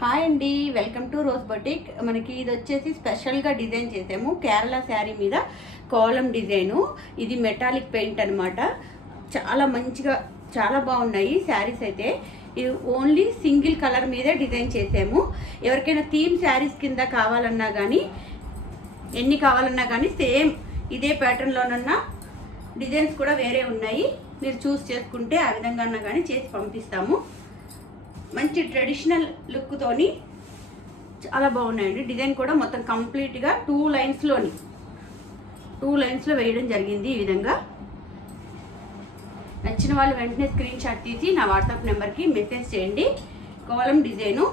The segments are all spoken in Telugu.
హాయ్ అండి, వెల్కమ్ టు రోజ్ బొటిక్. మనకి ఇది వచ్చేసి స్పెషల్గా డిజైన్ చేసాము కేరళ శారీ మీద కోలం డిజైను. ఇది మెటాలిక్ పెయింట్ అనమాట. చాలా మంచిగా చాలా బాగున్నాయి శారీస్ అయితే. ఇది ఓన్లీ సింగిల్ కలర్ మీదే డిజైన్ చేసాము. ఎవరికైనా థీమ్ శారీస్ కింద కావాలన్నా కానీ, ఎన్ని కావాలన్నా కానీ సేమ్ ఇదే ప్యాటర్న్లోనన్నా డిజైన్స్ కూడా వేరే ఉన్నాయి. మీరు చూస్ చేసుకుంటే ఆ విధంగా కానీ చేసి పంపిస్తాము. మంచి ట్రెడిషనల్ లుక్తోని చాలా బాగున్నాయండి. డిజైన్ కూడా మొత్తం కంప్లీట్గా టూ లైన్స్లో వేయడం జరిగింది. ఈ విధంగా నచ్చిన వాళ్ళు వెంటనే స్క్రీన్ షాట్ తీసి నా వాట్సాప్ నెంబర్కి మెసేజ్ చేయండి. కోలం డిజైను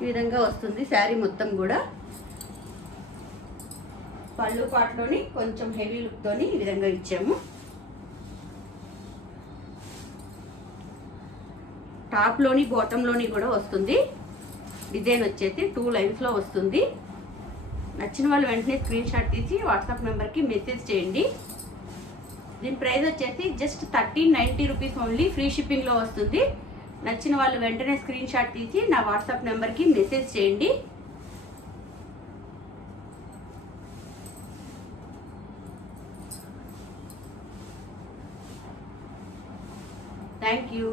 ఈ విధంగా వస్తుంది. శారీ మొత్తం కూడా పళ్ళు పాటలోని కొంచెం హెవీ లుక్తోని ఈ విధంగా ఇచ్చాము. టాప్లోని బాటంలోని కూడా వస్తుంది. డిజైన్ వచ్చేసి 2 లైన్స్లో వస్తుంది. నచ్చిన వాళ్ళు వెంటనే స్క్రీన్ షాట్ తీసి వాట్సాప్ నెంబర్కి మెసేజ్ చేయండి. దీని ప్రైస్ వచ్చేసి జస్ట్ 1390 రూపీస్ ఓన్లీ. ఫ్రీ షిప్పింగ్లో వస్తుంది. నచ్చిన వాళ్ళు వెంటనే స్క్రీన్ షాట్ తీసి నా వాట్సాప్ నెంబర్కి మెసేజ్ చేయండి. Thank you.